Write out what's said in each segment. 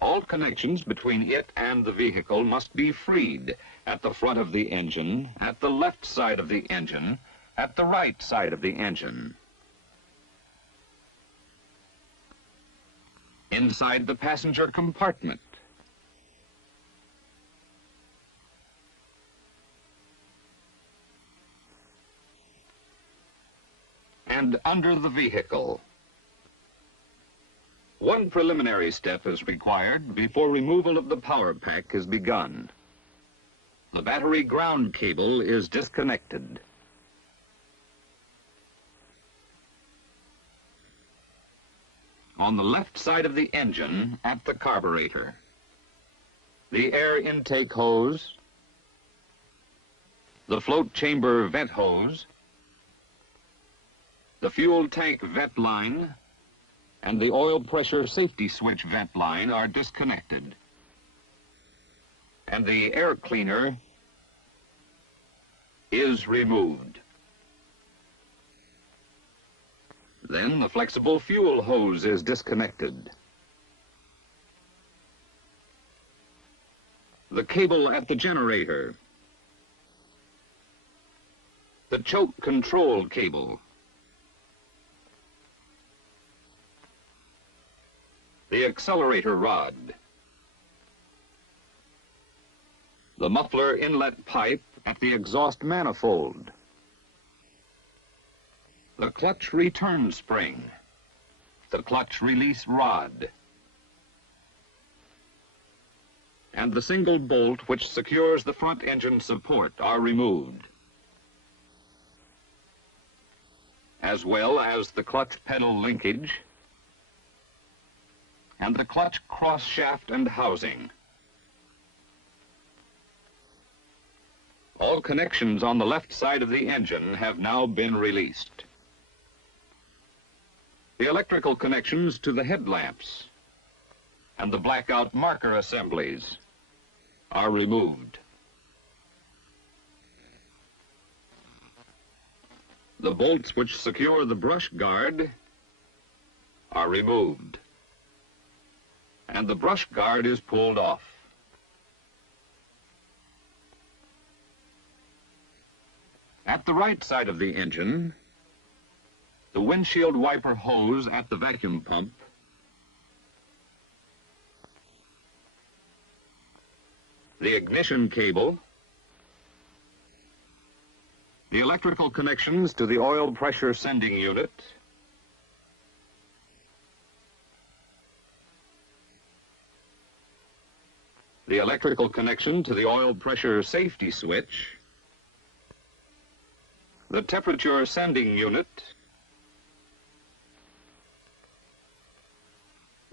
All connections between it and the vehicle must be freed at the front of the engine, at the left side of the engine, at the right side of the engine. Inside the passenger compartment. And under the vehicle. One preliminary step is required before removal of the power pack is begun. The battery ground cable is disconnected. On the left side of the engine at the carburetor, the air intake hose, the float chamber vent hose, the fuel tank vent line, and the oil pressure safety switch vent line are disconnected. And the air cleaner is removed. Then the flexible fuel hose is disconnected. The cable at the generator. The choke control cable. The accelerator rod. The muffler inlet pipe at the exhaust manifold. The clutch return spring. The clutch release rod. And the single bolt which secures the front engine support are removed, as well as the clutch pedal linkage and the clutch cross shaft and housing. All connections on the left side of the engine have now been released. The electrical connections to the headlamps and the blackout marker assemblies are removed. The bolts which secure the brush guard are removed, and the brush guard is pulled off. At the right side of the engine, the windshield wiper hose at the vacuum pump, the ignition cable, the electrical connections to the oil pressure sending unit, the electrical connection to the oil pressure safety switch, the temperature sending unit,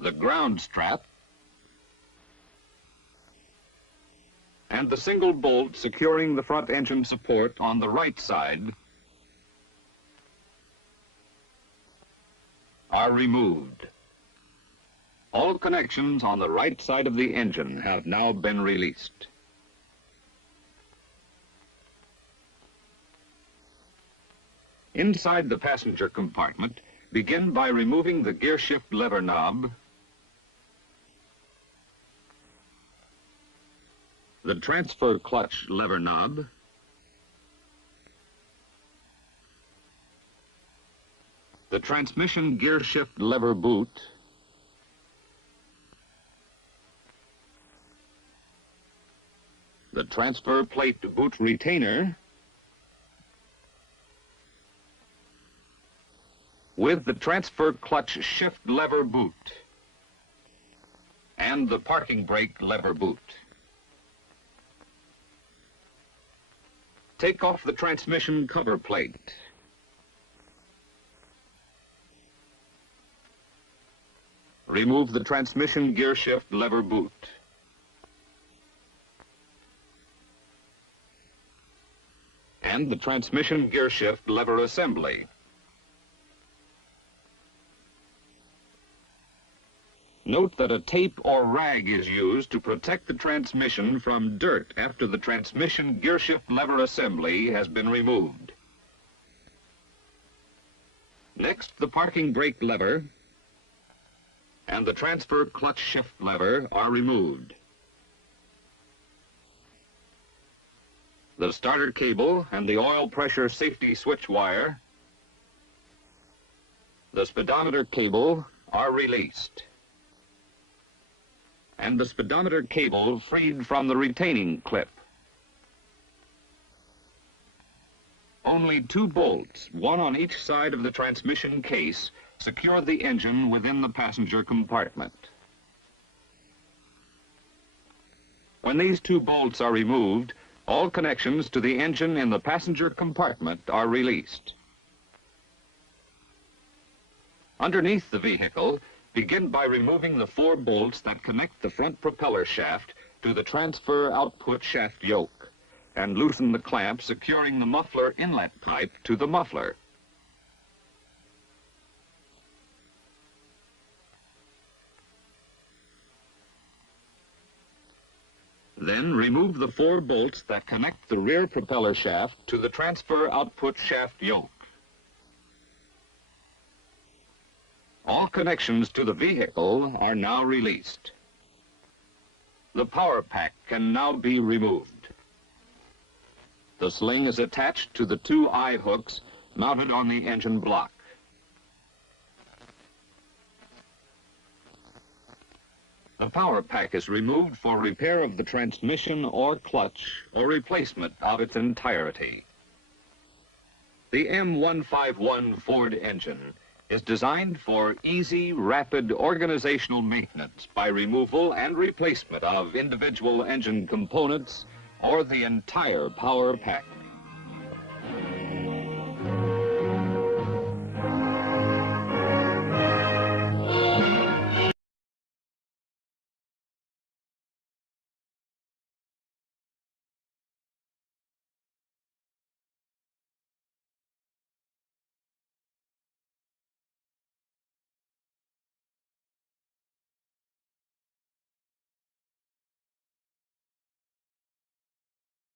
the ground strap, and the single bolt securing the front engine support on the right side are removed. All connections on the right side of the engine have now been released. Inside the passenger compartment, begin by removing the gear shift lever knob, the transfer clutch lever knob, the transmission gear shift lever boot, the transfer plate boot retainer, with the transfer clutch shift lever boot, and the parking brake lever boot. Take off the transmission cover plate. Remove the transmission gear shift lever boot. And the transmission gear shift lever assembly. Note that a tape or rag is used to protect the transmission from dirt after the transmission gear shift lever assembly has been removed. Next, the parking brake lever and the transfer clutch shift lever are removed. The starter cable and the oil pressure safety switch wire, the speedometer cable are released, and the speedometer cable freed from the retaining clip. Only 2 bolts, one on each side of the transmission case, secure the engine within the passenger compartment. When these 2 bolts are removed, all connections to the engine in the passenger compartment are released. Underneath the vehicle, begin by removing the 4 bolts that connect the front propeller shaft to the transfer output shaft yoke, and loosen the clamp securing the muffler inlet pipe to the muffler. Then remove the 4 bolts that connect the rear propeller shaft to the transfer output shaft yoke. All connections to the vehicle are now released. The power pack can now be removed. The sling is attached to the 2 eye hooks mounted on the engine block. The power pack is removed for repair of the transmission or clutch or replacement of its entirety. The M151 Ford engine is designed for easy, rapid organizational maintenance by removal and replacement of individual engine components or the entire power pack.